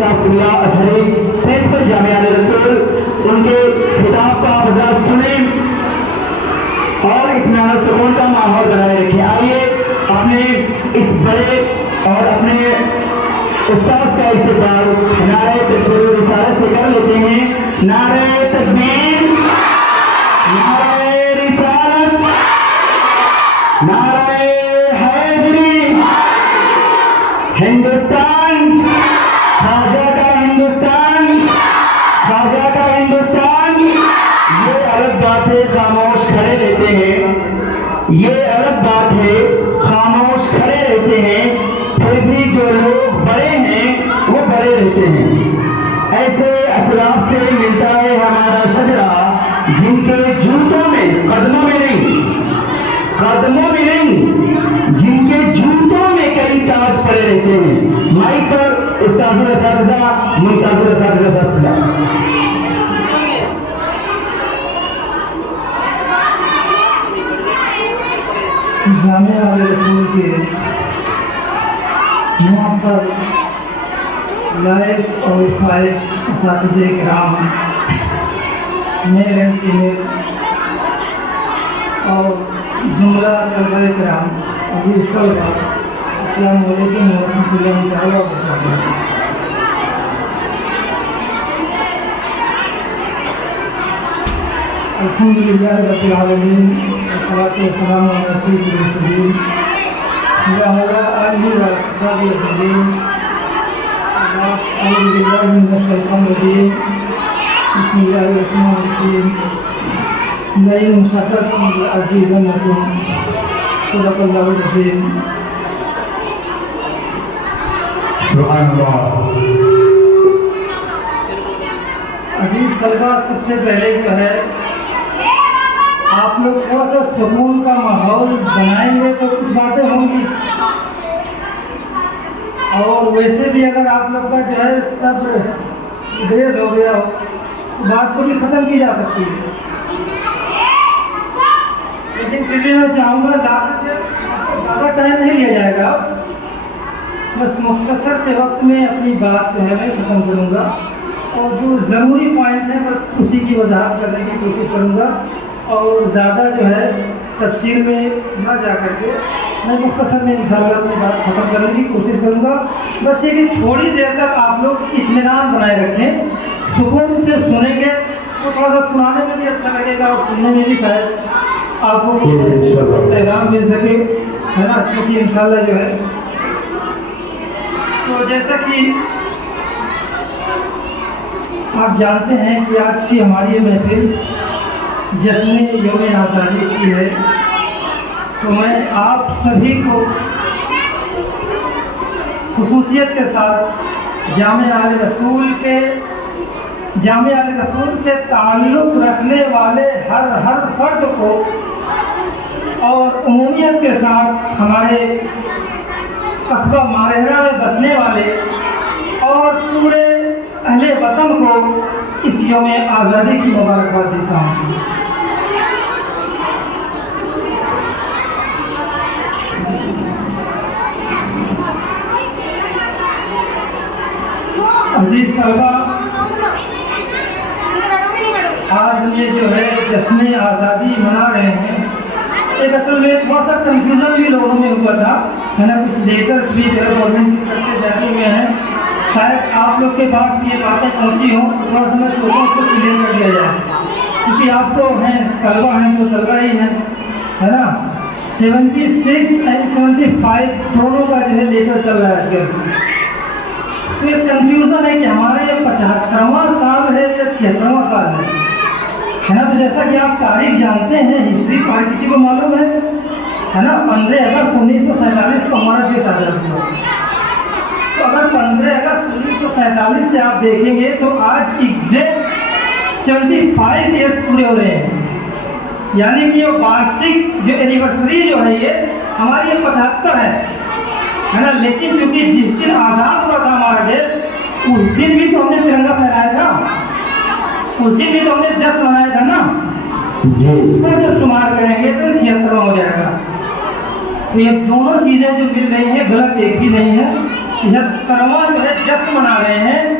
صاحب دنیا ازہری پرنسپل جامعہ رسول، ان کے خطاب کا حضرات سنیں اور اطمینان و سکون کا ماحول بنائے رکھیں۔ آئیے اپنے اس بڑے اور اپنے استاذ کا استقبال نعرہ تکبیر و رسالت سے کر لیتے ہیں۔ نعرہ تکبیر، نعرہ رسالت، نعرہ حیدری، ہندوستان، خواجہ کا ہندوستان، خواجہ کا ہندوستان۔ یہ الگ بات ہے خاموش کھڑے رہتے ہیں، یہ الگ بات ہے خاموش کھڑے رہتے ہیں، پھر بھی جو لوگ بڑے ہیں وہ بڑے رہتے ہیں۔ ایسے اسلاف سے ملتا ہے ہمارا شجرہ جن کے جوتوں میں، قدموں میں نہیں، قدموں میں نہیں، جن کے جوتوں میں کئی تاج پڑے رہتے ہیں۔ مائک پر استاذ الاساتذہ ممتاز الاساتذہ صاحب۔ جامعہ رسول کے محترم لائق اور فائز اساتذہ کرام، میرے انٹیمیٹ اور زمرہ طلبہ کرام، عزیز طلبہ، السلام علیکم ورحمۃ اللہ تعالیٰ وبرکاتہ۔ الحمدللہ رب العالمین، والصلاة والسلام علی سید المرسلین وعلی آلہ وصحبہ اجمعین۔ اعوذ باللہ من الشیطان الرجیم، بسم اللہ الرحمن الرحیم۔ لئن شکرتم لأزیدنکم، صدق اللہ العظیم۔ سبحان اللہ۔ عزیز طلبہ، سب سے پہلے جو ہے آپ لوگ تھوڑا سا سکون کا ماحول بنائیں گے تو کچھ باتیں ہوں گی، اور ویسے بھی اگر آپ لوگ کا جو ہے سب ڈریس ہو گیا ہو تو بات کو بھی ختم کی جا سکتی ہے، لیکن پھر بھی میں چاہوں گا زیادہ ٹائم نہیں لیا جائے گا، بس مختصر سے وقت میں اپنی بات جو ہے میں ختم کروں گا، اور جو ضروری پوائنٹ ہے بس اسی کی وضاحت کرنے کی کوشش کروں گا، اور زیادہ جو ہے تفصیل میں نہ جا کر کے میں مختصر میں انشاءاللہ اپنی بات ختم کرنے کی کوشش کروں گا۔ بس یہ کہ تھوڑی دیر تک آپ لوگ اطمینان بنائے رکھیں، سکون سے سنیں گے تو تھوڑا سا سنانے میں بھی اچھا لگے گا اور سننے میں بھی شاید آپ کو پیغام مل سکے، ہے نا، کیونکہ انشاءاللہ جو ہے تو جیسا کہ آپ جانتے ہیں کہ آج کی ہماری یہ محفل جشن یوم آزادی کی ہے، تو میں آپ سبھی کو خصوصیت کے ساتھ جامعہ رسول سے تعلق رکھنے والے ہر فرد کو اور عمومیت کے ساتھ ہمارے قصبہ ماریرہ میں بسنے والے اور پورے اہل وطن کو اس یوم آزادی کی مبارکباد دیتا ہوں۔ عزیز طلبہ، آج یہ جو ہے جشن آزادی منا رہے ہیں، ایک اصل میں تھوڑا سا کنفیوژن بھی لوگوں میں ہوا تھا، ہے نا، کچھ لیٹرز بھی گورنمنٹ کی طرف سے جاری ہوئے ہیں، شاید آپ لوگ کے بعد یہ باتیں پہنچی ہوں، تھوڑا سا میں سوچوں اس کو کلیئر کر دیا جائے، کیونکہ آپ تو ہیں طلبہ ہیں تو طلبہ ہی ہیں، ہے نا۔ 76 اور 75 دونوں کا جو ہے لیٹر چل رہا ہے، تو یہ کنفیوژن ہے کہ ہمارے یہ 75واں سال ہے یا 76واں سال ہے نا۔ تو جیسا کہ آپ تاریخ جانتے ہیں، ہسٹری ہر کسی کو معلوم ہے نا، 15 اگست 1947 کو ہمارا دیش آزاد ہوا، تو اگر 15 اگست 1947 سے آپ دیکھیں گے تو آج ایگزیکٹ 75 ایئرس پورے ہو رہے ہیں، یعنی کہ یہ وارشک جو اینیورسری جو ہے یہ ہماری یہ 75 ہے نا۔ لیکن چونکہ جس دن آزاد ہوا تھا ہمارا دیش، اس دن بھی تو ہم نے ترنگا پھیلایا تھا، اس دن بھی تو ہم نے جشن منایا تھا نا، اس کو جب شمار کریں گے تو 76واں ہو جائے گا۔ تو یہ دونوں چیزیں جو مل رہی ہیں غلط ایک بھی نہیں ہے، 76واں جو ہے جشن منا رہے ہیں،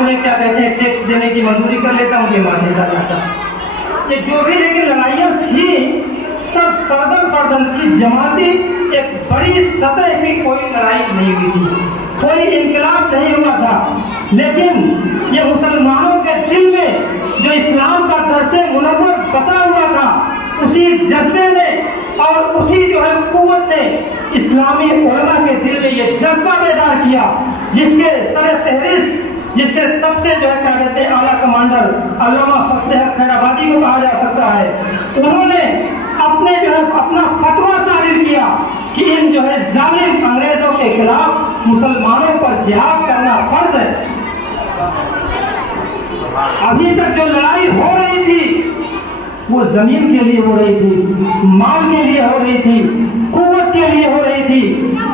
انہیں کیا کہتے ہیں ٹیکس دینے کی منظوری کر لیتا ہوں کہ مار دیتا جاتا. یہ جو بھی لیکن لڑائیاں تھیں سب فردن کی جماعتی ایک بڑی سطح کی کوئی لڑائی نہیں ہوئی تھی, کوئی انقلاب نہیں ہوا تھا, لیکن یہ مسلمانوں کے دل میں جو اسلام کا درس منور بسا ہوا تھا اسی جذبے نے اور اسی جو ہے قوت نے اسلامی علماء کے دل میں یہ جذبہ بیدار کیا, جس کے سر فہرست جس کے سب سے جو ہے کیا کہتے ہیں اعلیٰ کمانڈر علامہ فضل حق خیر آبادی کو کہا جا سکتا ہے. انہوں نے اپنے جو ہے اپنا فتویٰ صادر کیا کہ ان جو ہے ظالم انگریزوں کے خلاف مسلمانوں پر جہاد کرنا فرض ہے. ابھی تک جو لڑائی ہو رہی تھی وہ زمین کے لیے ہو رہی تھی, مال کے لیے ہو رہی تھی, قوت کے لیے ہو رہی تھی,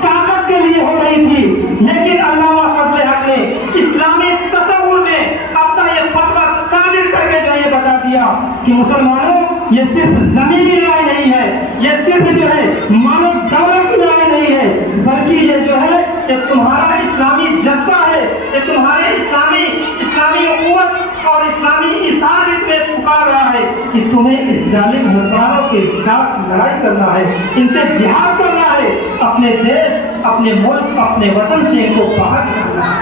طاقت کے لیے ہو رہی تھی, لیکن علامہ فضل حق نے اسلامی تصور میں اپنا یہ فتویٰ صادر کر کے جو یہ بتا دیا کہ مسلمانوں یہ صرف زمینی لڑائی نہیں ہے, یہ صرف جو ہے مال و دولت کی لڑائی نہیں ہے, بلکہ یہ جو ہے یہ تمہارا اسلامی جذبہ ہے, یہ تمہارے اسلامی قوت اور اسلامی اصالت میں پکار رہا ہے کہ تمہیں اس ظالم حکمرانوں کے ساتھ لڑائی کرنا ہے, ان سے جہاد کرنا ہے, اپنے دیش, اپنے ملک, اپنے وطن سے ان کو باہر کرنا ہے.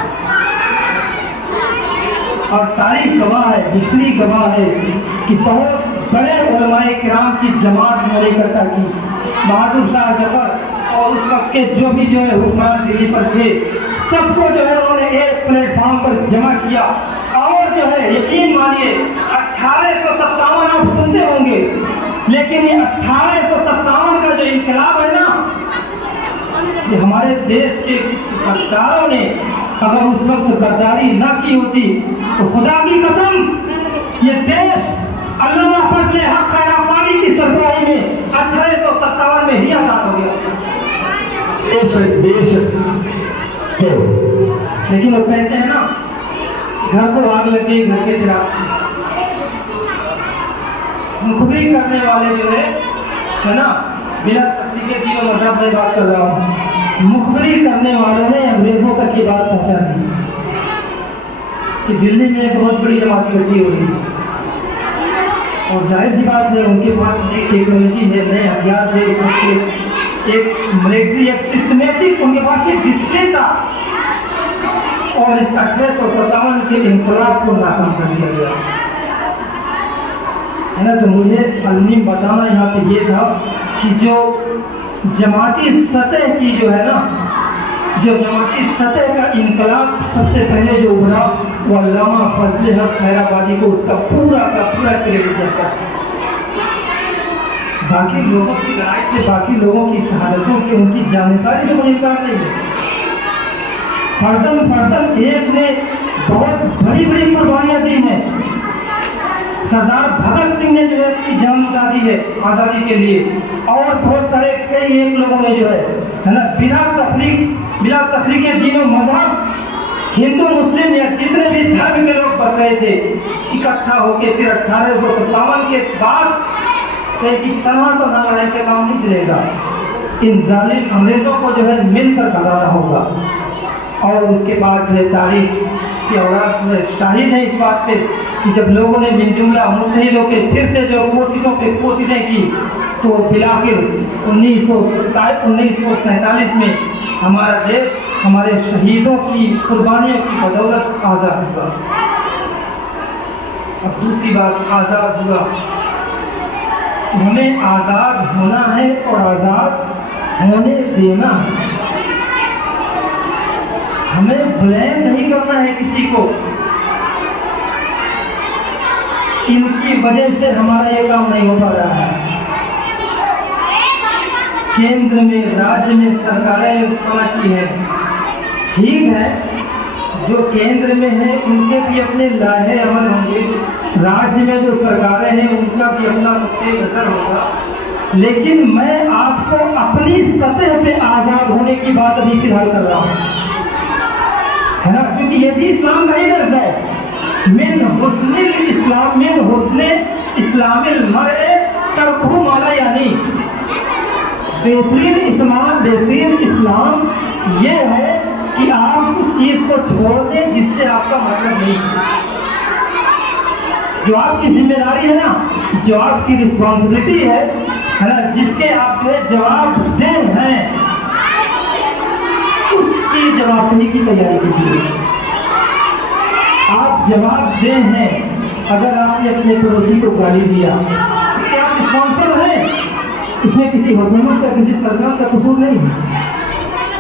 اور تاریخ گواہ ہے, ہسٹری گواہ ہے کہ بہت بڑے علماء کرام کی جماعت انہوں نے اکٹھا کی. بہادر شاہ ظفر اور اس وقت کے جو بھی جو ہے حکمران دلی پر تھے سب کو جو ہے انہوں نے ایک پلیٹ فارم پر جمع کیا, اور جو ہے یقین مانیے 1857 آپ سنتے ہوں گے, لیکن یہ 1857 کا جو انقلاب ہے نا یہ ہمارے دیش کے سرکاروں نے اگر اس وقت غداری نہ کی ہوتی تو خدا کی قسم یہ دیش علامہ فضل حق خیر آبادی کی سربراہی میں 1857 میں ہی آزاد ہو گیا. لیکن وہ کہتے ہیں نا گھر کو آگ لگے گھر کے چراغ سے, مخبری کرنے والے جو ہے نا بلا تفریق دین و مذہب میں بات کر رہا ہوں, مخبری کرنے والوں نے انگریزوں تک یہ بات پہنچا دی کہ دلی میں ایک بہت بڑی جماعت اکٹھی ہو رہی ہے, اور ظاہر سی بات ہے ان کے پاس ایک ٹیکنالوجی ہے, نئے ہتھیار تھے, اس وقت ایک ملٹری ایک سسٹمیٹک ان کے پاس ایک ڈسپلن تھا, اور اس 1857 کے انقلاب کو ناکام کر دیا گیا ہے نا. تو مجھے علمی بتانا یہاں پہ یہ تھا کہ جو جماعتی سطح کی جو ہے نا جو جماعتی سطح کا انقلاب سب سے پہلے جو ابھرا وہ علامہ فضل حق خیر آبادی کو اس کا پورا کریڈٹ جاتا ہے. باقی لوگوں کی لڑائی سے, باقی لوگوں کی شہادتوں سے, ان کی جانساری سے کوئی انکار نہیں ہے. فردن ایک نے بہت بڑی قربانیاں دی ہیں. سردار بھگت سنگھ نے جو ہے اپنی جان لگا دی ہے آزادی کے لیے, اور بہت سارے کئی ایک لوگوں نے جو ہے نا بلا تفریق دین و مذہب, ہندو مسلم یا جتنے بھی دھرم کے لوگ بس رہے تھے اکٹھا ہو کے پھر 1857 کے بعد اس طرح تو نہ لڑائی سے کام نہیں چلے گا. ان ظالم انگریزوں کو جو ہے مل کر بھگانا ہوگا, اور اس کے بعد جو ہے تاریخ کی اولاد شاہد ہے اس بات پہ کہ جب لوگوں نے من جملہ متحد ہو کے پھر سے جو کوششیں کی تو بلاخر 1947 میں ہمارا دیش ہمارے شہیدوں کی قربانیوں کی بدولت آزاد ہوا. اب دوسری بات, آزاد ہوا, ہمیں آزاد ہونا ہے اور آزاد ہونے دینا ہے. ہمیں بلیم نہیں کرنا ہے کسی کو, ان کی وجہ سے ہمارا یہ کام نہیں ہو پا رہا ہے. کیندر میں راجیہ میں سرکاریں کی ہے, ٹھیک ہے, جو کیندر میں ہیں ان کے بھی اپنے لائحے عمل ہوں گے, راجیہ میں جو سرکاریں ہیں ان کا بھی اپنا نقطۂ نظر ہوگا, لیکن میں آپ کو اپنی سطح پہ آزاد ہونے کی بات ابھی فی الحال کر رہا ہوں ہے نا, کیونکہ یہ بھی اسلام کا ہی درس ہے. من حسن اسلام المرء ترکہ ما لا یعنی, بہترین اسلام یہ ہے کہ آپ اس چیز کو چھوڑ دیں جس سے آپ کا مطلب نہیں ہے. جو آپ کی ذمہ داری ہے نا، جو آپ کی رسپانسبلٹی ہے نا، جس کے آپ جو ہے جواب دہ ہیں، اس کی جواب دہی کی تیاری کیجیے. آپ جواب دہ ہیں. اگر آپ نے اپنے پڑوسی کو گالی دیا، اس کے آپ رسپانسبل ہیں. اس میں کسی حکومت کا، کسی سرکار کا قصور نہیں ہے.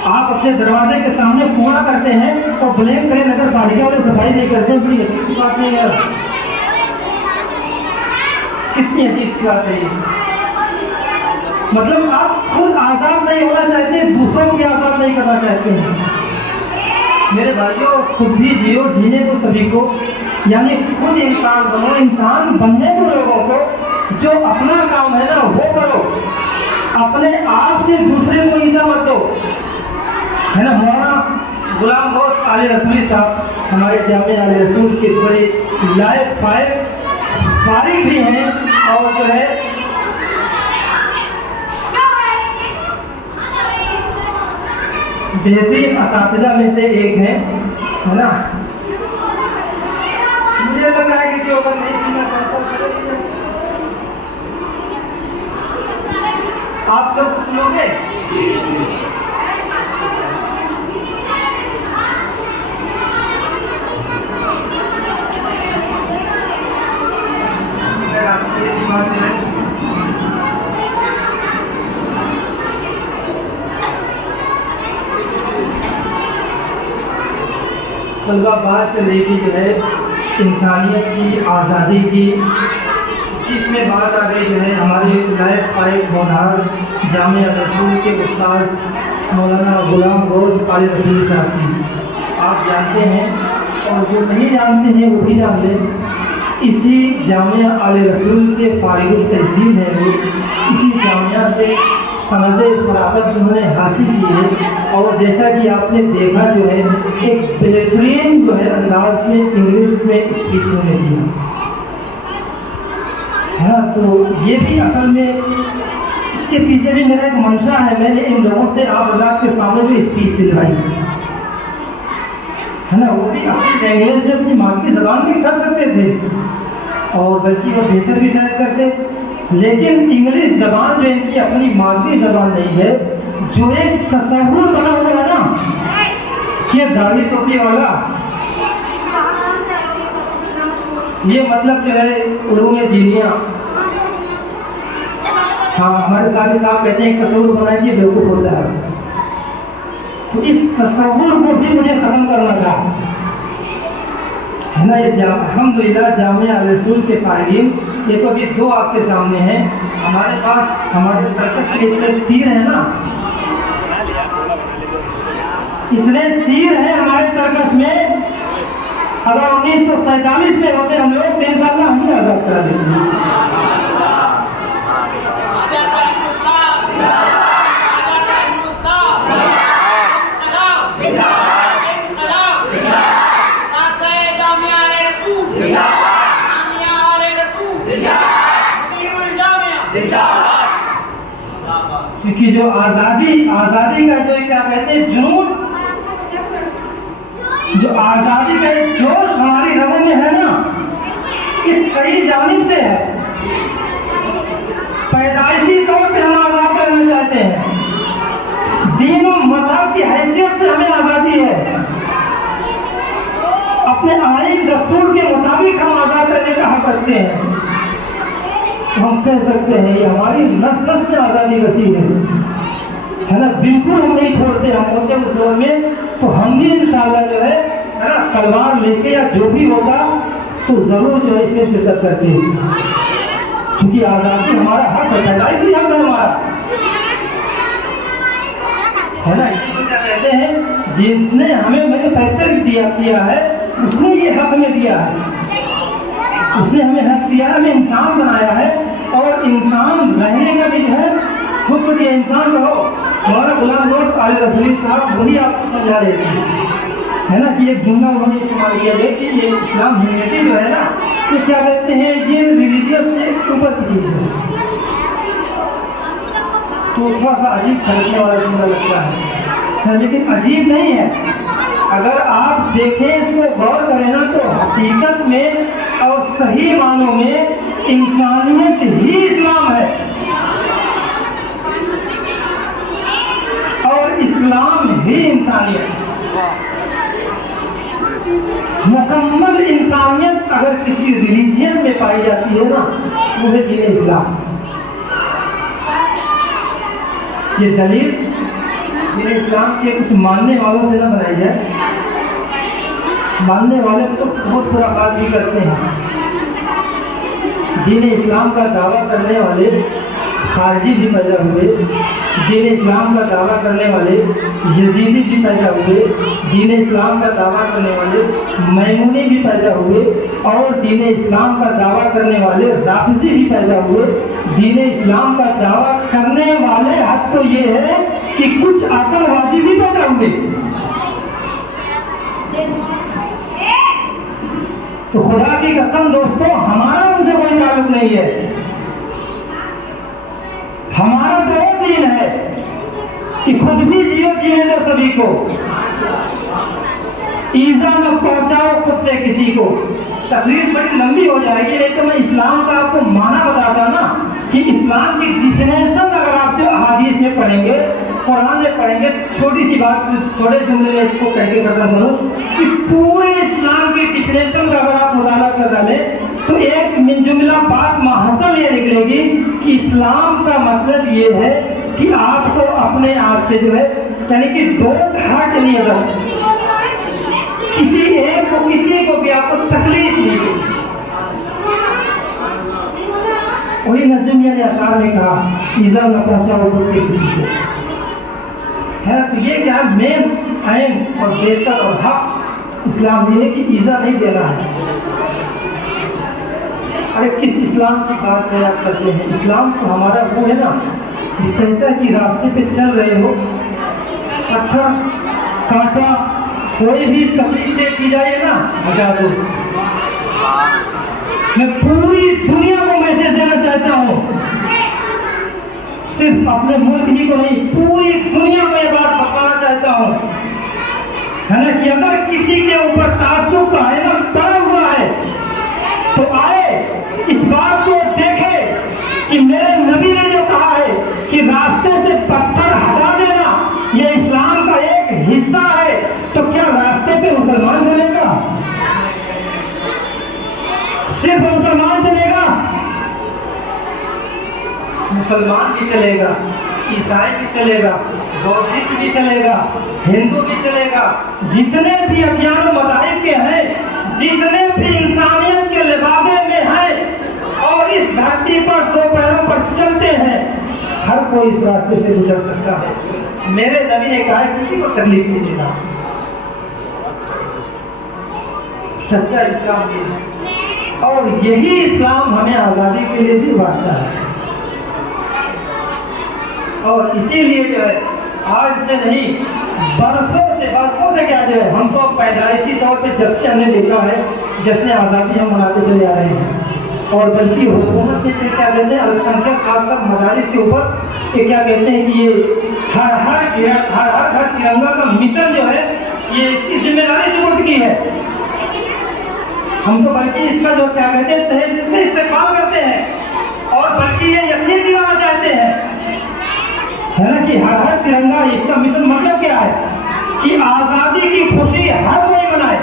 آپ اپنے دروازے کے سامنے کوڑا کرتے ہیں تو بلیم کریں نگر پالیکا والے صفائی نہیں کرتے ہیں. بڑی عجیب سی بات نہیں ہے. کتنی عجیب سی بات ہے. مطلب آپ خود آزاد نہیں ہونا چاہتے، دوسروں کو بھی آزاد نہیں کرنا چاہتے ہیں. میرے بھائیوں، خود بھی جیو، جینے کو سبھی کو، یعنی خود انسان بنو. انسان بننے کو لوگوں کو جو اپنا کام ہے نا وہ کرو. اپنے آپ سے دوسرے کو ایزا مت دو، ہے نا. مولانا غلام غوث علی رسولی صاحب ہمارے جامعہ علی رسول کے بڑے لائق فارغ بھی ہیں، اور جو ہے بہترین اساتذہ میں سے ایک ہیں، ہے نا. مجھے لگ رہا ہے کہ جو اگر نہیں سننا چاہتا آپ لوگ سنو گے. طلبہ بات سے لے کے جو ہے انسانیت کی، آزادی کی، اس میں بات آ گئی جو ہے ہمارے لائق فائق ہونہار جامعہ رسول کے استاد مولانا غلام غوث علی رسولی صاحب کی. آپ جانتے ہیں، اور جو نہیں جانتے ہیں وہ بھی جان لیں. اسی جامعہ علی رسول کے فارغ التحصیل ہیں وہ. اسی جامعہ سے سند فراغت انہوں نے حاصل کی ہے. اور جیسا کہ آپ نے دیکھا جو ہے ایک بہترین جو ہے انداز میں انگلش میں اسپیچ ہونے کی ہے نا. تو یہ بھی اصل میں اس کے پیچھے بھی میرا ایک منشا ہے. میں نے ان لوگوں سے آپ حضرات کے سامنے جو اسپیچ دلوائی ہے نا، وہ بھی اپنی لینگویج میں، اپنی مادری زبان میں کر سکتے تھے، اور بلکہ وہ بہتر بھی شاید کرتے. لیکن انگلش زبان جو ان کی اپنی مادری زبان نہیں ہے، جو ایک تصور بنا ہوا ہے نا، یہ داڑھی ٹوپی والا، یہ مطلب جو ہے علوم دینیہ. ہاں، ہمارے ساتھی صاحب کہتے ہیں ایک تصور بنائیں کہ بیوقوف ہوتا ہے. تو اس تصور کو بھی مجھے ختم کرنا تھا، ہے نا. یہ الحمدللہ جامعہ علی رسول کے فائدین، یہ تو ابھی دو آپ کے سامنے ہیں. ہمارے پاس ہمارے ترکش کے اتنے تیر ہیں نا، اتنے تیر ہیں ہمارے ترکش میں. اگر 1947 میں ہوتے ہم لوگ تو انشاءاللہ ہم ہی آزاد کرا دیتے. کیونکہ جو آزادی کا جو کیا کہتے ہیں جنون، جو آزادی کا ایک جوش ہماری رگوں میں ہے نا، یہ کئی جانب سے ہے. پیدائشی طور پہ ہم آزاد کرنا چاہتے ہیں، دین و مذہب کی حیثیت سے ہمیں آزادی ہے. اپنے آئین دستور کے مطابق ہم آزاد کرنے کا حق رکھتے ہیں. ہم کہہ سکتے ہیں یہ ہماری نس نس میں آزادی وسیع ہے نا. بالکل ہم نہیں چھوڑتے. ہم ہوتے اس دور میں تو ہم بھی انشاءاللہ جو ہے نا تلوار لے کے یا جو بھی ہوگا تو ضرور جو ہے اس میں شرکت کرتے ہیں، کیونکہ آزادی ہمارا حق ہے، پیدائشی حق ہے ہمارا، ہے نا. کیا کہتے ہیں جس نے ہمیں مینوفیکچر کیا ہے اس نے یہ حق ہمیں دیا ہے. اس نے ہمیں حق دیا، ہمیں انسان بنایا ہے، اور انسان رہنے کا بھی ہے خود کو یہ انسان رہو. مولانا غلام غوث علی رسولی صاحب وہی آپ کو سمجھا رہے تھے، ہے نا. کہ ایک جملہ انہوں نے استعمال کیا ہے کہ یہ اسلام ہیومینٹی جو ہے نا، یہ کیا کہتے ہیں یہ ریلیجیس سے اوپر کی چیز ہے. تو تھوڑا سا عجیب سمجھنے والا جملہ لگتا ہے لیکن عجیب نہیں ہے، اگر آپ دیکھیں اس کو غور کریں نا تو حقیقت میں اور صحیح معنوں میں انسانیت ہی اسلام ہے، اور اسلام ہی انسانیت ہے۔ مکمل انسانیت اگر کسی ریلیجین میں پائی جاتی ہے نا وہ ہے دین اسلام۔ یہ دلیل دین اسلام کے کچھ ماننے والوں سے نہ بنائی جائے، ماننے والے تو بہت برا بات بھی کرتے ہیں۔ دین اسلام کا دعویٰ کرنے والے خارجی بھی پیدا ہوئے، دین اسلام کا دعویٰ کرنے والے یزیدی بھی پیدا ہوئے، دین اسلام کا دعویٰ کرنے والے میمونی بھی پیدا ہوئے، اور دین اسلام کا دعویٰ کرنے والے رافضی بھی پیدا ہوئے۔ دین اسلام کا دعویٰ کرنے والے حد تو یہ ہے کہ کچھ آتنکوادی بھی پیدا ہوئے۔ تو خدا کی قسم دوستو، ہمارا ان سے کوئی تعلق نہیں ہے، ہمارا تو وہ دین ہے کہ خود بھی جیو جینے دو سبھی کو، ایذا نہ پہنچاؤ خود سے کسی کو۔ تقریر بڑی لمبی ہو جائے گی، نہیں تو میں اسلام کا آپ کو معنی بتاتا نا کہ اسلام کی ڈیفینیشن اگر آپ سے احادیث میں پڑھیں گے، قرآن میں پڑھیں گے، چھوٹی سی بات چھوٹے جملے میں اس کو کہہ کے ختم کروں کہ پورے اسلام کی ڈیفینیشن کا اگر آپ مطالعہ کر ڈالیں تو ایک من جملہ بات ماحصل یہ نکلے گی کہ اسلام کا مطلب یہ ہے کہ آپ کو اپنے آپ سے جو ہے یعنی کہ ڈونٹ ہرٹ اینی ادر، کسی ایک کو کسی کو بھی آپ کو تکلیف نہیں دی۔ وہی نظم نے اشعار میں کہا ایذا نہ پہنچاؤ خود سے کسی کو، ہے تو یہ کیا مین اہم اور بہتر اور حق اسلام یہ ہے کہ ایذا نہیں دینا ہے۔ ارے کس اسلام کی بات ہے آپ کرتے ہیں؟ اسلام تو ہمارا وہ ہے نا یہ کہتا ہے کہ راستے پہ چل رہے ہو، پتھر کانٹا کوئی بھی تکلیف سے کی جائے نا ہٹا دو۔ میں پوری دنیا کو میسج دینا چاہتا ہوں، صرف اپنے ملک ہی کو نہیں، پوری دنیا کو یہ بات بتانا چاہتا ہوں ہے نا کہ اگر کسی کے اوپر تعصب کا ہے نا پڑا ہوا ہے تو آئے اس بات کو دیکھے کہ میرے نبی نے جو کہا ہے کہ راستے سے پتھر ہٹا دینا یہ اسلام کا ایک حصہ ہے، تو کیا راستے پہ مسلمان چلے گا؟ صرف مسلمان چلے گا؟ مسلمان بھی چلے گا، عیسائی بھی چلے گا، بودھسٹ بھی چلے گا، ہندو بھی چلے گا، جتنے بھی ادیان و مذاہب کے ہیں، جتنے بھی انسانیت کے لبادے میں ہیں اور اس دھرتی پر دو پیروں پر چلتے ہیں، ہر کوئی اس راستے سے گزر سکتا ہے۔ میرے نبی نے کہا کسی کو تکلیف نہیں دینا، سچا اسلام یہ ہے، اور یہی اسلام ہمیں آزادی کے لیے بھی بانٹتا ہے۔ اور اسی لیے جو ہے آج سے نہیں برسوں سے کیا جو ہے ہم تو پیدائشی طور پہ جب سے ہم نے دیکھا ہے جشن آزادی ہم مناتے چلے آ رہے ہیں، اور بلکہ حکومت کے کیا کہتے ہیں الپسنکھیک خاص کر مدارس کے اوپر کہ کیا کہتے ہیں کہ یہ ہر گھر ترنگا کا مشن جو ہے یہ اس کی ذمہ داری سپرد کی ہے۔ ہم تو بلکہ اس کا جو کیا کہتے ہیں تہہ دل سے استقبال کرتے ہیں، اور بلکہ یہ یقین دلانا چاہتے ہیں ہے نا کہ ہر ترنگا اس کا مشن مطلب کیا ہے کہ آزادی کی خوشی ہر کوئی منائے۔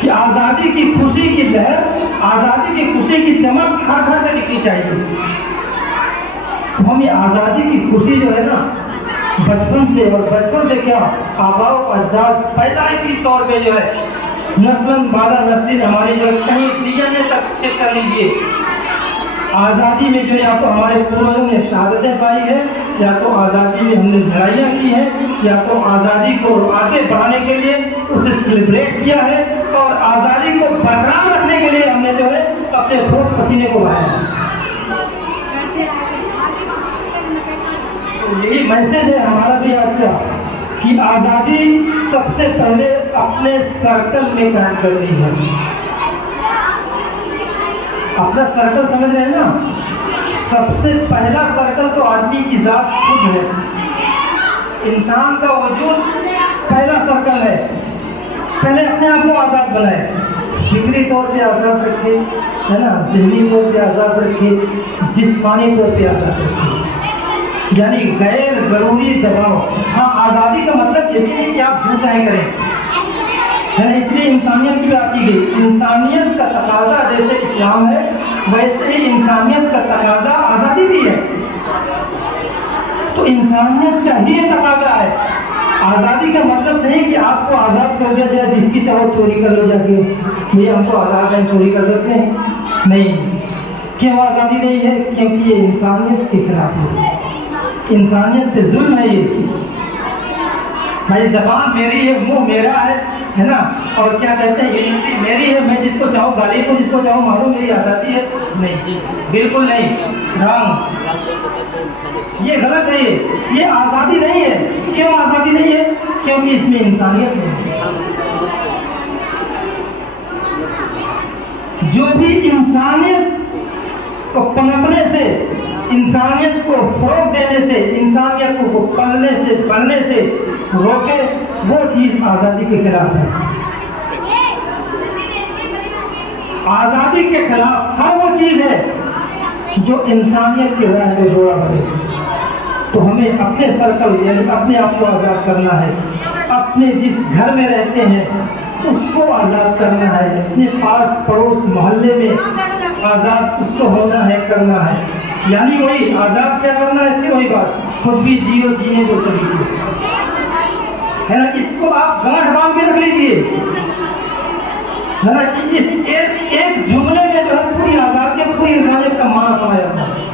کہ آزادی کی خوشی کی لہر، آزادی کی خوشی کی چمک ہر گھر سے دکھنی چاہیے۔ تو ہم یہ آزادی کی خوشی جو ہے نا بچپن سے، اور بچپن سے کیا آباء و اجداد پیدائشی طور پہ جو ہے نسلاً بعد نسل ہماری جو کہیں DNA تک چیک کر لیجیے، آزادی میں جو یا تو ہمارے پوروجوں نے شہادتیں پائی ہے، یا تو آزادی میں ہم نے لڑائیاں کی ہیں، یا تو آزادی کو آگے بڑھانے کے لیے اسے سیلیبریٹ کیا ہے، اور آزادی کو برقرار رکھنے کے لیے ہم نے جو ہے اپنے خون پسینے کو بہایا ہے۔ یہی میسج ہے ہمارا بھی آج کا کہ آزادی سب سے پہلے اپنے سرکل میں قائم کرنی ہے۔ اپنا سرکل سمجھ رہے ہیں نا، سب سے پہلا سرکل تو آدمی کی ذات خود ہے. انسان کا وجود پہلا سرکل ہے. پہلے اپنے آپ کو آزاد بنائے, فکری طور پہ آزاد رکھے, ہے نا, ذہنی طور پہ آزاد رکھے, جسمانی طور پہ آزاد رکھے, یعنی غیر ضروری دباؤ. ہاں, آزادی کا مطلب یہ بھی نہیں کہ آپ جو چاہے کریں, ہے نا, اس لیے انسانیت کی بات کی گئی. انسانیت کا تقاضا جیسے اسلام ہے ویسے ہی انسانیت کا تقاضا آزادی بھی ہے. تو انسانیت کا ہی یہ تقاضا ہے. آزادی کا مطلب نہیں کہ آپ کو آزاد کر دیا جائے, جس کی چاہو چوری کر لو جا کے, یہ ہم کو آزاد ہیں, چوری کر سکتے ہیں. نہیں, کیوں آزادی نہیں ہے؟ کیونکہ یہ انسانیت کے خلاف ہے, انسانیت پہ ظلم ہے. یہ بھائی زبان میری ہے, منہ میرا ہے نا, اور کیا کہتے ہیں یونٹی میری ہے, میں جس کو چاہوں گالی کو, جس کو چاہوں ماروں, میری آزادی ہے؟ نہیں, بالکل نہیں, رانگ, یہ غلط ہے. یہ آزادی نہیں ہے. کیوں آزادی نہیں ہے؟ کیونکہ اس میں انسانیت ہے. جو بھی انسانیت کو پنپنے سے, انسانیت کو فروغ دینے سے, انسانیت کو پلنے سے بڑھنے سے روکے, وہ چیز آزادی کے خلاف ہے. آزادی کے خلاف ہر وہ چیز ہے جو انسانیت کے راہ میں جوڑا کرے. تو ہمیں اپنے سرکل یعنی اپنے آپ کو آزاد کرنا ہے. اپنے جس گھر میں رہتے ہیں اس کو آزاد کرنا ہے. اپنے پاس پڑوس محلے میں آزاد اس کو ہونا ہے, کرنا ہے. یعنی وہی آزاد کیا کرنا ہے؟ پھر وہی بات, خود بھی جیو, جینے کو سبھی کو, ہے نا. اس کو آپ گانٹھ باندھ کے رکھ لیجیے, ہے نا. اس ایک جملے میں جو ہے پوری آزادی اور پوری انسانیت کا معنی سمایا جاتا ہے.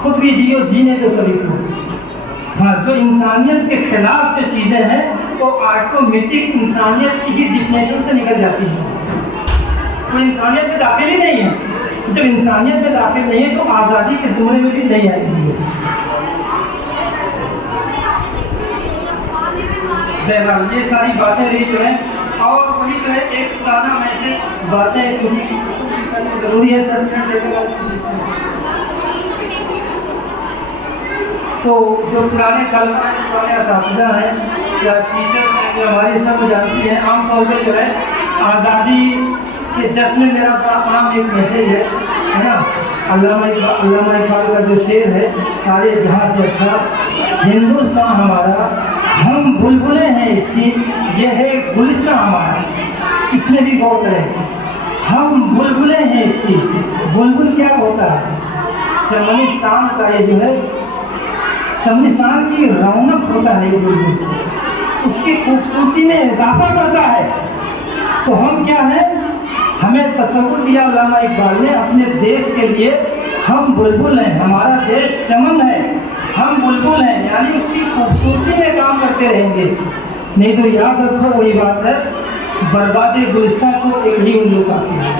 خود بھی جیو, جینے تو سبھی کو. ہاں, جو انسانیت کے خلاف جو چیزیں ہیں وہ آٹومیٹک انسانیت کی ہی ڈیفینیشن سے نکل جاتی ہیں. وہ انسانیت میں داخل ہی نہیں ہے. جب انسانیت میں داخل نہیں ہے تو آزادی کے زمرے میں بھی نہیں آئے گی. بہرحال یہ ساری باتیں رہی جو ہیں, اور وہی جو ہے ایک پرانا میں سے باتیں ضروری ہے 10 منٹ لے کر. تو جو پرانے پرانے اساتذہ ہیں یا ٹیچر ہیں جو ہماری سب جانتی ہیں, عام طور پہ جو ہے آزادی کے جشن میں میرا بڑا عام ایک میسیج ہے نا. علامہ اقبال کا جو شعر ہے, سارے جہاں سے اچھا ہندوستان ہمارا, ہم بلبلیں ہیں اس کی, یہ ہے گلستان ہمارا. اس میں بھی غور کریں, ہم بلبلیں ہیں اس کی. بلبل کیا ہوتا ہے؟ چمنستان کا یہ جو ہے, چمنستان کی رونق ہوتا ہے یہ بلبل, اس کی خوبصورتی میں اضافہ کرتا ہے. تو ہم کیا ہیں, ہمیں تصور دیا علامہ اقبال نے اپنے دیش کے لیے, ہم بلبل ہیں, ہمارا دیش چمن ہے, ہم بلبل ہیں, یعنی اس کی خوبصورتی میں کام کرتے رہیں گے. نہیں تو یاد رکھو وہی بات ہے, برباد گلستان کو ایک ہی الو کافی ہے.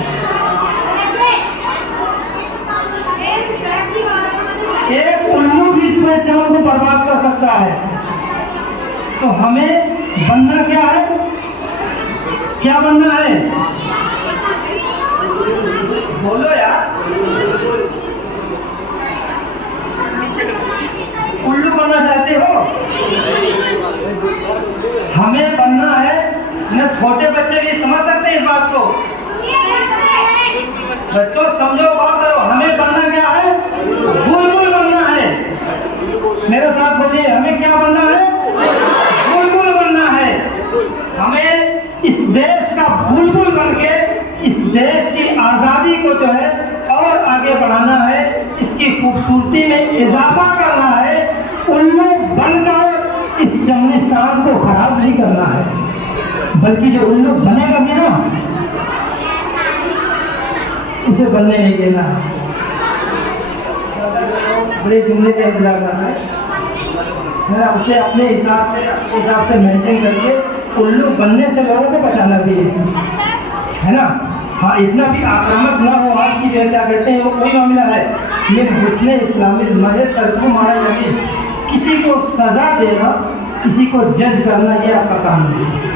ایک الو بھی تمہیں چمن کو برباد کر سکتا ہے. تو ہمیں بننا کیا ہے, کیا بننا ہے؟ بولو یار, الو بننا چاہتے ہو؟ ہمیں بننا ہے نہ. چھوٹے بچے بھی سمجھ سکتے ہیں اس بات کو. بچوں سمجھو, بات کرو. ہمیں بننا کیا ہے؟ بلبل بننا ہے. میرے ساتھ بولیے, ہمیں کیا بننا ہے؟ بلبل بننا ہے. ہمیں اس دیش کا بلبل بن کے اس دیش کی آزادی کو جو ہے اور آگے بڑھانا ہے, اس کی خوبصورتی میں اضافہ کرنا ہے. الو بن کر اس چمنستان کو خراب نہیں کرنا ہے, بلکہ جو الو بنے گا بھی نا, اسے بننے نہیں دینا. بڑے جملے کا انتظار کرنا ہے, اسے اپنے حساب سے مینٹین کر کے الو بننے سے لوگوں کو بچانا بھی ہے نا. ہاں, اتنا بھی آکرمک نہ ہو. آج کی جو کیا کہتے ہیں وہ کوئی معاملہ ہے, یہ حسن اسلامی مجھے ترجمہ مارا یعنی کسی کو سزا دینا, کسی کو جج کرنا, یہ آپ کا کام نہیں ہے.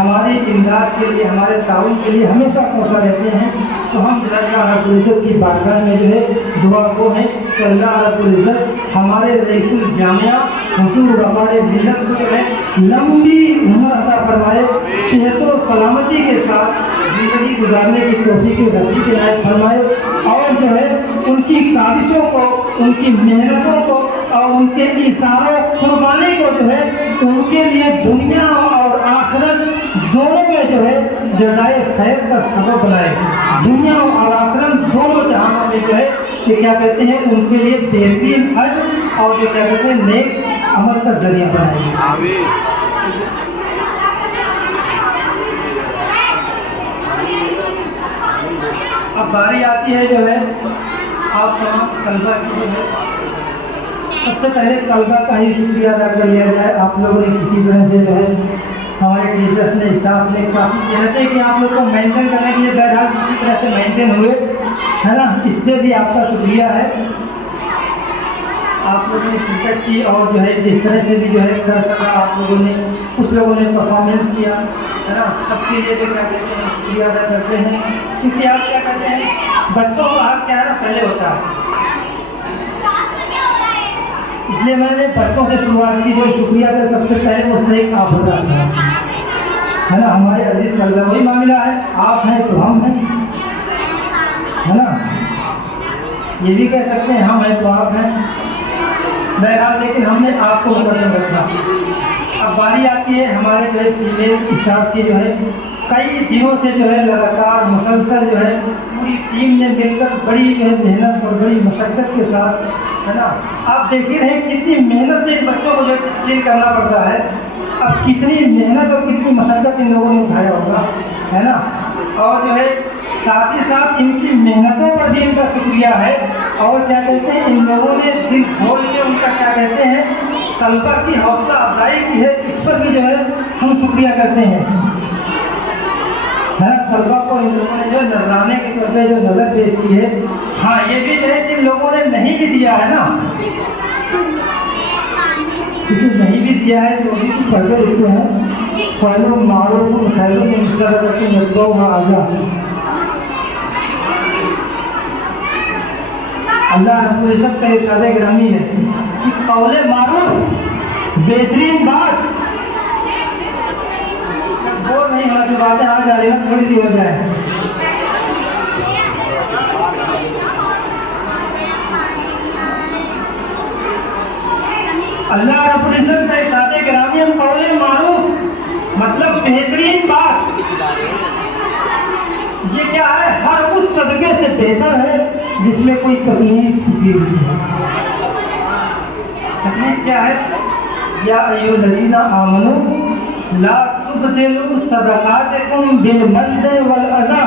ہماری امداد کے لیے، ہمارے تعاون کے لیے ہمیشہ پہنچا رہتے ہیں، تو ہم اللہ رب العزت کی بارگاہ میں جو ہے دعا کو ہے کہ اللہ رب العزت ہمارے رئیس الجامعہ حضور ہمارے ملت کو جو ہے لمبی عمر عطا فرمائے، صحت و سلامتی کے ساتھ زندگی گزارنے کی توفیق ربی کی عنایت فرمائے، اور جو ہے ان کی کاوشوں کو، ان کی محنتوں کو اور ان کے ایثار و قربانی کو جو ہے ان کے لیے دنیا اور آخرت دونوں میں جو ہے جزائے خیر کا سبب بنائے، دنیا اور آخرت دونوں جہانوں میں جو ہے کہ کیا کہتے ہیں ان کے لیے بہترین اجر اور جو کیا کہتے ہیں نیک عمل کا ذریعہ بنائے۔ اب باری آتی ہے جو ہے آپ تمام طلبہ کی، جو ہے سب سے پہلے طلبہ کا ہی شکریہ ادا کر لیا جائے۔ آپ لوگوں نے کسی طرح سے جو ہے ہمارے ٹیچرس نے، اسٹاف نے کافی محنت ہے کہ آپ لوگ کو مینٹین کرنے کے لیے بہرحال کسی طرح سے مینٹین ہوئے، ہے نا، اس پہ بھی آپ کا شکریہ ہے۔ آپ لوگوں نے شرکت کی اور جو ہے جس طرح سے بھی جو ہے کر سکا آپ لوگوں نے، کچھ لوگوں نے پرفارمنس کیا، ہے نا، سب کے لیے جو کیا کہتے ہیں شکریہ ادا کرتے ہیں، کیونکہ آپ کیا کرتے ہیں بچوں کا حق کیا ہے نا پہلے ہوتا ہے، اس لیے میں نے بچوں سے شروعات کی، جو شکریہ کا سب سے پہلے مستحق آپ حضرات ہیں، ہے نا، ہمارے عزیز طلبہ، وہی معاملہ ہے، آپ ہیں تو ہم ہیں، ہے نا، یہ بھی کہہ سکتے ہیں ہم ہیں تو آپ ہیں، بہرحال لیکن ہم نے آپ کو مقدم رکھا۔ اب باری آتی ہے ہمارے جو ہے فیمیل اسٹاف کی، جو ہے کئی دنوں سے جو ہے لگاتار مسلسل جو ہے پوری ٹیم نے مل کر بڑی جو ہے محنت اور بڑی مشقت کے ساتھ، ہے نا، آپ دیکھ ہی رہے کتنی محنت سے ان بچوں کو جو ہے ڈسپلن کرنا پڑتا ہے، اب کتنی محنت اور کتنی مشقت ان لوگوں نے اٹھایا ہوگا، ہے نا، اور جو ہے ساتھ ہی ساتھ ان کی محنتوں پر بھی ان کا شکریہ ہے، اور کیا کہتے ہیں ان لوگوں نے دل کھول کے ان کا کیا کہتے ہیں طلبہ کی حوصلہ افزائی کی ہے، اس پر بھی جو ہے ہم شکریہ کرتے ہیں، طلبہ کو ان لوگوں نے جو نذرانے کے طور پہ جو نظر پیش کی ہے۔ ہاں یہ بھی ہے جن لوگوں نے نہیں بھی دیا ہے نا، کیونکہ نہیں بھی دیا ہے تو بھی پڑھتے لکھتے ہیں، فعل معروف خیر من صدقۃ یتبعها اذى۔ اللہ رب العزت کا ارشاد گرامی ہے کہ قول معروف بہترین بات، بور نہیں ہونا، جو باتیں آ جا رہی ہیں تھوڑی سی ہو جائے۔ اللہ رب العزت کا ارشاد گرامی ہے قول معروف مطلب بہترین بات، یہ کیا ہے؟ ہر اس صدقے سے بہتر ہے جس میں کوئی تکلیف دی ہوئی ہے۔ تکلیف کیا ہے؟ یا ایھا الذین آمنوا لا تبطلوا صدقاتکم بالمن والأذى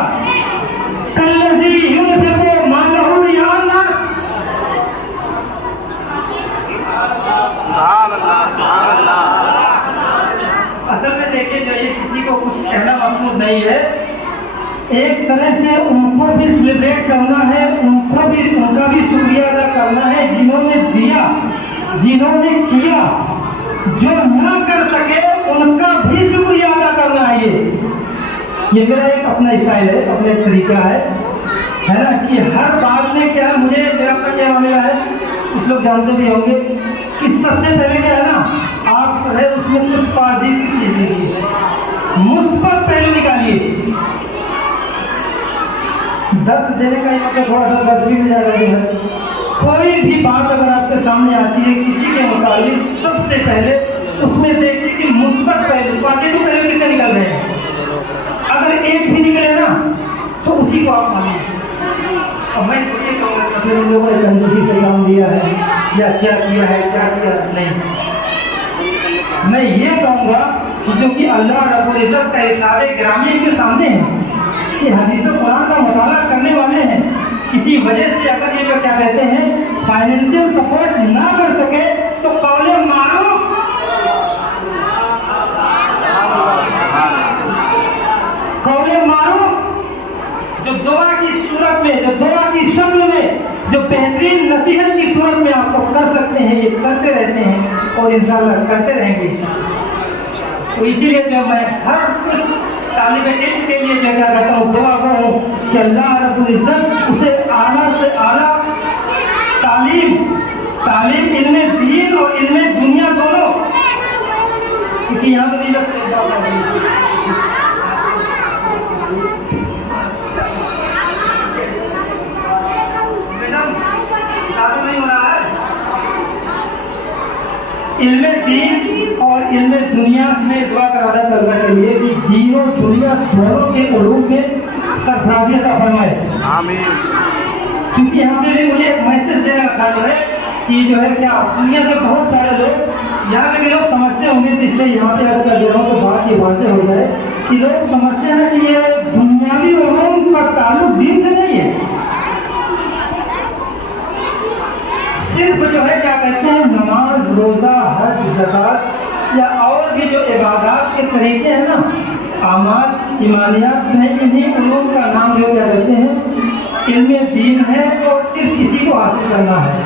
کالذی ينفق مالہ رئاء الناس۔ اصل میں دیکھیں جو یہ کسی کو کچھ کہنا مقصود نہیں ہے، ایک طرح سے ان کو بھی سیلیبریٹ کرنا ہے، ان کا بھی شکریہ ادا کرنا ہے، جنہوں نے دیا، جنہوں نے کیا، جو نہ کر سکے ان کا بھی شکریہ ادا کرنا ہے۔ یہ میرا ایک اپنا اسٹائل ہے، اپنا ایک طریقہ ہے نا، کہ ہر بات میں کیا مجھے میرا کیا معاملہ ہے، کچھ لوگ جانتے بھی ہوں گے کہ سب سے پہلے کیا ہے نا، آپ جو ہے اس میں صرف پازیٹیو چیز لیجیے، مثبت پہلو نکالیے۔ 10 دینے کا مطلب تھوڑا سا 10 بھی مل جائے گا، جو ہے کوئی بھی بات اگر آپ کے سامنے آتی ہے کسی کے متعلق، سب سے پہلے اس میں دیکھیے کہ مثبت پہلو، پازیٹیو پہلو کتنے نکل رہے ہیں، اگر ایک بھی نکلے نا تو اسی کو آپ مانیے۔ اور میں یہ کہوں گا کہ ان لوگوں نے کنجوسی سے کام دیا ہے یا کیا کیا ہے، کیا کیا نہیں، میں یہ کہوں گا جو کہ اللہ رب العزت کا ارشاد گرامی کے سامنے ہے کہ حدیث قرآن کا مطالعہ کرنے والے ہیں، کسی وجہ سے اگر یہ کیا کہتے ہیں فائنینشیل سپورٹ نہ کر سکے تو قول معروف، قول معروف جو دعا کی صورت میں، جو دعا کی شکل میں، جو بہترین نصیحت کی صورت میں آپ کو کر سکتے ہیں، یہ کرتے رہتے ہیں اور انشاءاللہ کرتے رہیں گے۔ تو اسی لیے جو میں ہر طالب علم کے لیے جو کیا کہتا ہوں دعا کروں کہ اللہ رب العزت اسے اعلیٰ سے اعلیٰ تعلیم علم دین اور علم دنیا دونوں، کیونکہ یہاں پہ نہیں ہو رہا ہے علم دین اور علم دنیا میں دعا کرانا کرنے کے لیے کہ دین و دنیا دونوں کے علوم میں سرفرازی عطا فرمائے آمین۔ کیونکہ یہاں پہ بھی مجھے ایک میسج دینا رکھا ہے کہ جو ہے کیا دنیا کے بہت سارے لوگ یہاں پہ لوگ سمجھتے ہوں گے، اس لیے یہاں پہ اگر دے رہا ہوں تو بات یہ واضح ہو جائے کہ لوگ سمجھتے ہیں کہ یہ دنیاوی علوم کا تعلق دین سے نہیں ہے، صرف جو ہے کیا کہتے ہیں نماز روزہ حج زکوٰۃ یا اور بھی جو عبادات کے طریقے ہیں نا اعمال ایمانیات میں انہیں علوم کا نام جو کیا کہتے ہیں علم دین ہے اور صرف اسی کو حاصل کرنا ہے۔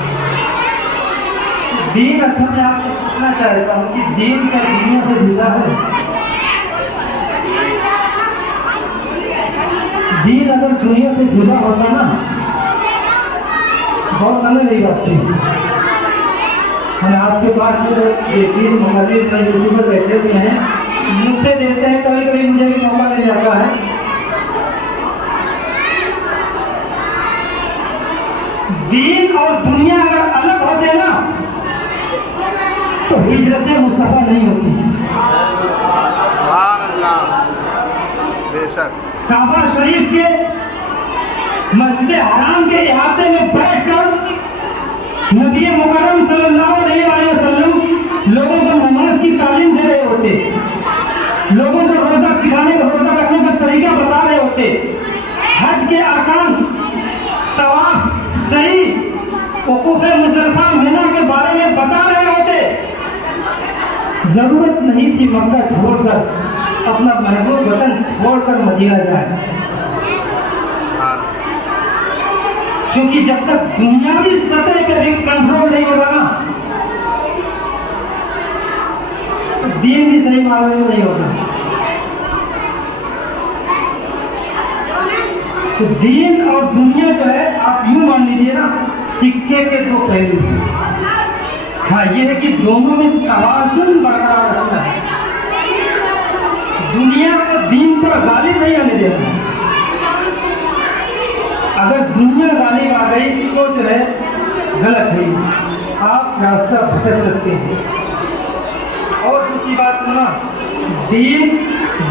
دین اچھا میں آپ سے پوچھنا چاہتا ہوں کہ دین کا دنیا سے جدا ہے؟ دین اگر دنیا سے جدا ہوتا نا بہت الگ نہیں بات تھی۔ ہم آپ کے پاس جو دین محرر میں یوٹیوبر بیٹھے ہوئے ہیں مجھ سے دیتے ہیں، کبھی کبھی مجھے بھی موقع مل جاتا ہے۔ دین اور دنیا اگر الگ ہوتے نا تو ہجرت مصطفیٰ نہیں ہوتی۔ سبحان اللہ، بے شک۔ کعبہ شریف کے مسجد حرام کے احاطے میں بیٹھ کر نبی مکرم صلی اللہ علیہ وسلم لوگوں کو نماز کی تعلیم دے رہے ہوتے، لوگوں کو روزہ سکھانے کا روزہ رکھنے کا طریقہ بتا رہے ہوتے، حج کے ارکان طواف صحیح وقوف مزدلفہ مینا کے بارے میں بتا رہے ہوتے۔ ضرورت نہیں تھی مکہ چھوڑ کر اپنا محبوب وطن چھوڑ کر مدینہ جائے، کیونکہ جب تک دنیاوی سطح پہ بھی کنٹرول نہیں ہوگا نا تو دین بھی صحیح معنی میں نہیں ہوگا۔ تو دین اور دنیا جو ہے آپ یوں مان لیجیے نا سکے کے دو پہلو ہیں۔ ہاں یہ ہے کہ دونوں میں توازن برقرار رکھنا ہے، دنیا کو دین پر غالب نہیں آنے دینا ہے۔ اگر دنیا غالب آ گئی تو جو ہے غلط ہے، آپ راستہ بھٹک سکتے ہیں۔ اور دوسری بات سننا، دین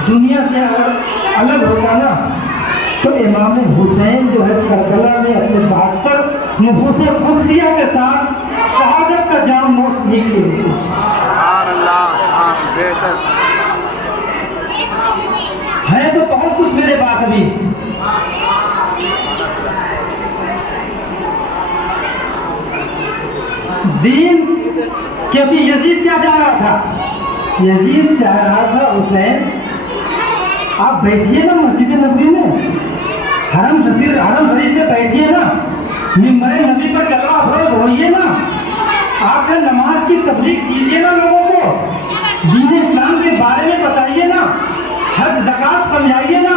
دنیا سے اگر الگ ہوتا نا تو امام حسین جو ہے کربلا میں اپنے 72 نفوس قدسیہ کے ساتھ شہادت کا جام نوش نہیں کیے ہوتے۔ سبحان اللہ، سبحان، بے شک۔ ہے تو بہت کچھ میرے پاس ابھی، دین کیونکہ یزید کیا چاہ رہا تھا؟ یزید چاہ رہا تھا حسین آپ بیٹھیے نا مسجد نبوی میں، حرم شریف میں بیٹھیے نا، منبر نبی پر چلوا افروز ہوئیے نا، آپ جب نماز کی تبلیغ کیجیے نا، لوگوں کو دین اسلام کے بارے میں بتائیے نا، حج زکوٰۃ سمجھائیے نا،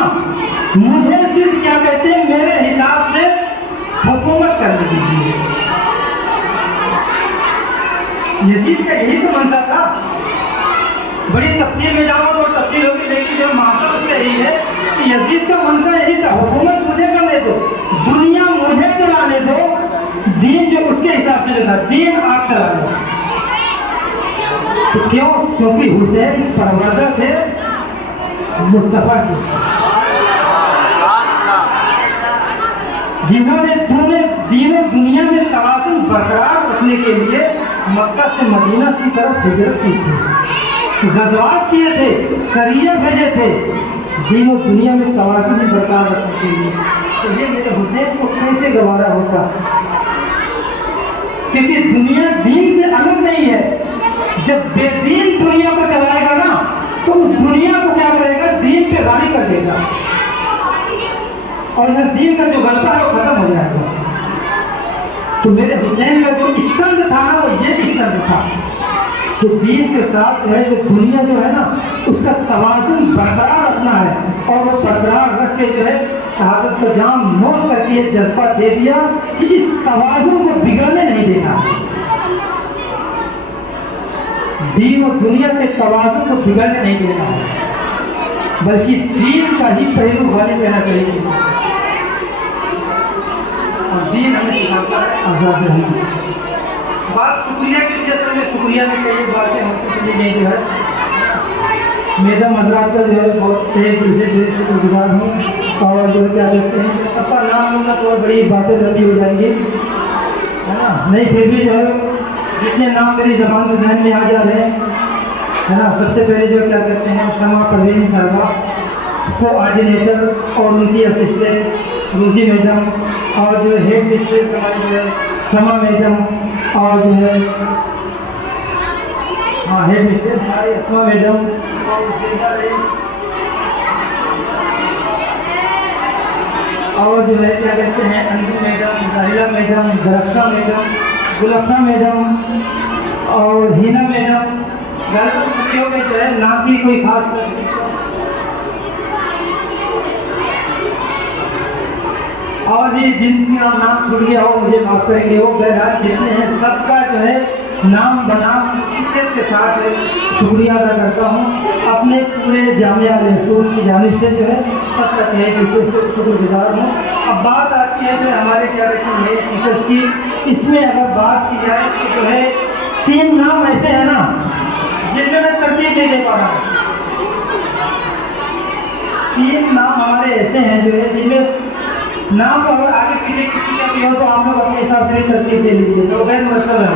مجھے صرف کیا کہتے ہیں میرے حساب سے حکومت کرنے دیجیے۔ یزید کا یہی تو منشا تھا، بڑی تفصیل میں جاؤ تو تفصیل ہوگی، لیکن جو معاملہ اس کا یہی ہے کہ یزید کا منشا یہی تھا، حکومت مجھے کرنے دو، دنیا مجھے چلانے دو، دین جو اس کے حساب سے جو تھا دین آپ چلا دو۔ تو کیوں؟ کیونکہ حسین پروردہ تھے مصطفیٰ کی، جنہوں نے دین و دنیا میں توازن برقرار رکھنے کے لیے مکہ سے مدینہ کی طرف ہجرت کی تھی، غزوات کیے تھے، سریے بھیجے تھے، دین و دنیا میں توازن برقرار رکھنے کے لیے۔ تو یہ میرے حسین کو کیسے گوارا ہوتا؟ کیونکہ دنیا دین سے الگ نہیں ہے۔ جب بے دین دنیا کو چلائے گا نا تو اس دنیا کو کیا کرے گا؟ دین پہ غالب کر دے گا، اور یہ دین کا جو غلبہ ہے وہ ختم ہو جائے گا۔ تو میرے حسین کا جو استند تھا نا وہ یہ استند تھا کہ دین کے ساتھ جو ہے جو دنیا جو ہے نا اس کا توازن برقرار رکھنا ہے، اور وہ برقرار رکھ کے جو ہے شہادت کا جام نوش کر کے یہ جذبہ دے دیا کہ اس توازن کو بگڑنے نہیں دینا، دین اور دنیا کے توازن کو بگڑنے نہیں دینا ہے، بلکہ دین کا ہی پہلو غالب رہنا چاہیے، اور دین ہمیں سکھاتا ہے آزاد رہنا۔ بات شکریہ کے لیے اصل میں شکریہ میں کئی باتیں ہوتی چلی گئی جو ہے، میرا حضرات کا جو ہے بہت تیز دل سے شکر گزار ہوں، اور جو ہے کیا کہتے ہیں سب کا نام لوں گا تو بڑی باتیں لمبی ہو جائیں گی، ہے نا، نہیں پھر بھی جو ہے جتنے نام میری زبان میں ذہن میں آ جا رہے ہیں، ہے نا، سب سے پہلے جو کیا کہتے ہیں شمع پروین صاحبہ کوآرڈینیٹر اور ان کی اسسٹنٹ روزی میڈم، اور جو ہیڈ مسٹریس ہماری جو ہے سما میڈم، اور جو ہے ہیڈ مسٹریس ہماری اسما میڈم، اور جو ہے کیا کہتے ہیں انجو madam, Zahra madam, Darakhshan madam, گلفنا madam اور ہینا میڈم، غالباً چھٹیوں میں جو ہے نام کی کوئی خاص اور بھی جن کا نام چھوٹ گیا ہو مجھے معاف کریں گے، وہ بہرحال جتنے ہیں سب کا جو ہے نام بنام عزت کے ساتھ شکریہ ادا کرتا ہوں، اپنے پورے جامعہ رسول کی جانب سے جو ہے سب کا تہہ دل سے شکر گزار ہوں۔ اب بات آتی ہے جو ہمارے کیا کہتے ہیں ٹیچرس کی، اس میں اگر بات کی جائے تو جو ہے 3 نام ایسے ہیں نا جن میں ترتیب نہیں دے پا رہا ہوں، 3 نام ہمارے ایسے ہیں جو ہے جن میں نام کو اگر آگے پیچھے کسی کا بھی ہو تو آپ لوگ اپنے حساب سے ترتیب دے لیجیے، تو غیر مرتب ہے۔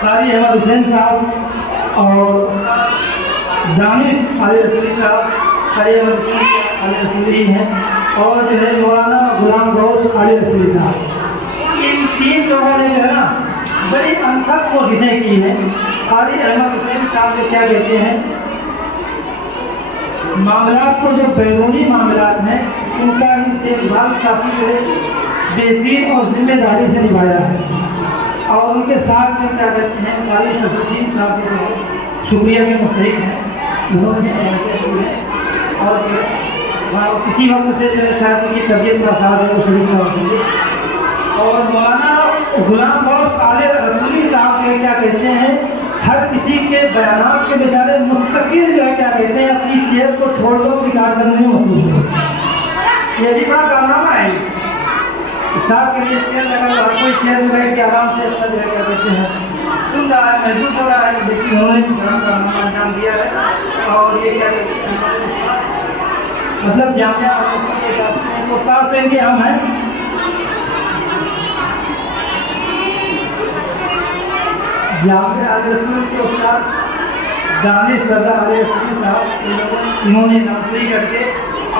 قاری احمد حسین صاحب اور دانش علی رسولی صاحب، قاری احمد حسین علی رسولی ہیں، اور جو ہے مولانا غلام غوث علی رسولی صاحب، ان 3 لوگوں نے جو ہے نا بڑی انتھک کوششیں کی ہیں۔ قاری احمد حسین صاحب نے کیا کہتے ہیں معاملات کو جو بیرونی معاملات ہیں ان کا دیکھ بھال کافی جو ہے بہترین اور ذمہ داری سے نبھایا ہے، اور ان کے ساتھ میں کیا کہتے ہیں قاری شمس الدین صاحب جو ہے شکریہ کے مستحق ہیں، انہوں نے اور کسی وقت سے جو ہے شاید ان کی طبیعت کا ساتھ ہے وہ شریف نہ ہو سکے، اور مولانا غلام غوث علی رسولی صاحب جو کیا کہتے ہیں ہر کسی کے بیانات کے بیچارے مستقل جو ہے کیا کہتے ہیں اپنی چیئر کو چھوڑ کر ریکارڈ کرنے میں مصروف ہے، یہ بھی بڑا کارنامہ ہے۔ اسٹاف کے لیے چیئر لگا ہر کوئی چیئر میں بیٹھ کے آرام سے اپنا جو ہے کیا کہتے ہیں سن رہا ہے، محسوس ہو رہا ہے، لیکن انہوں نے بڑا کارنامہ انجام دیا ہے، اور یہ کیا کہتے ہیں مطلب جامعہ استاد سے ان کے ہم ہیں، جامعہ علی رسول کے استاد دانش رضا علی رسول صاحب، انہوں نے ناصری کر کے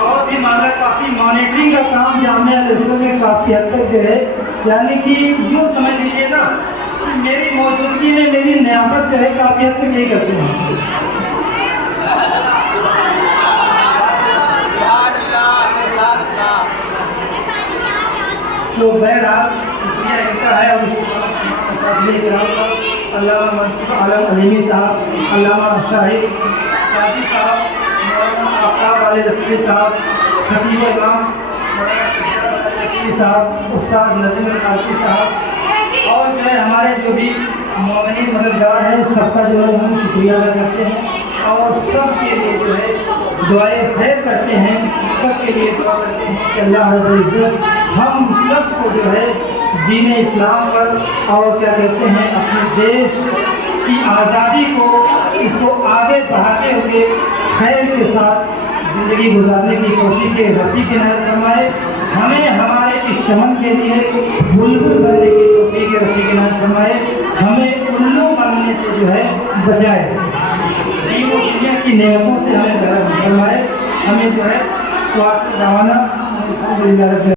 اور بھی مانا کافی مانیٹرنگ کا کام جامعہ علی رسول میں کافی حد تک جو ہے، یعنی کہ یوں سمجھ لیجیے نا کہ میری موجودگی میں میری نیابت جو ہے کافی حد تک نہیں کرتے ہیں۔ تو بہرحال شکریہ ان کا ہے، اور علامہ منصور عالم علیمی صاحب، علامہ شاہد شادی صاحب، مولانا آفتاب علی رسولی صاحب، خطیب امام مولانا صاحب، استاد نظیم القاسمی صاحب، اور جو ہے ہمارے جو بھی مومنین مددگار ہیں سب کا جو ہے ہم شکریہ ادا کرتے ہیں، اور سب کے لیے جو ہے دعائیں خیر کرتے ہیں، سب کے لیے دعا کرتے ہیں کہ اللہ رب العزت ہم سب کو جو ہے دین اسلام پر اور کیا کہتے ہیں اپنے دیش کی آزادی کو اس کو آگے بڑھاتے ہوئے خیر کے ساتھ زندگی گزارنے کی کوشش کے رسی کی نظر فرمائے، ہمیں ہمارے اس چمن کے لیے بلبل بننے کی توفیق کے رسی کی نظر فرمائے، ہمیں الو بننے سے جو ہے بچائے، دین و دنیا کی نعمتوں سے ہمیں فرمائے، ہمیں جو ہے دعوانا الحمدللہ رب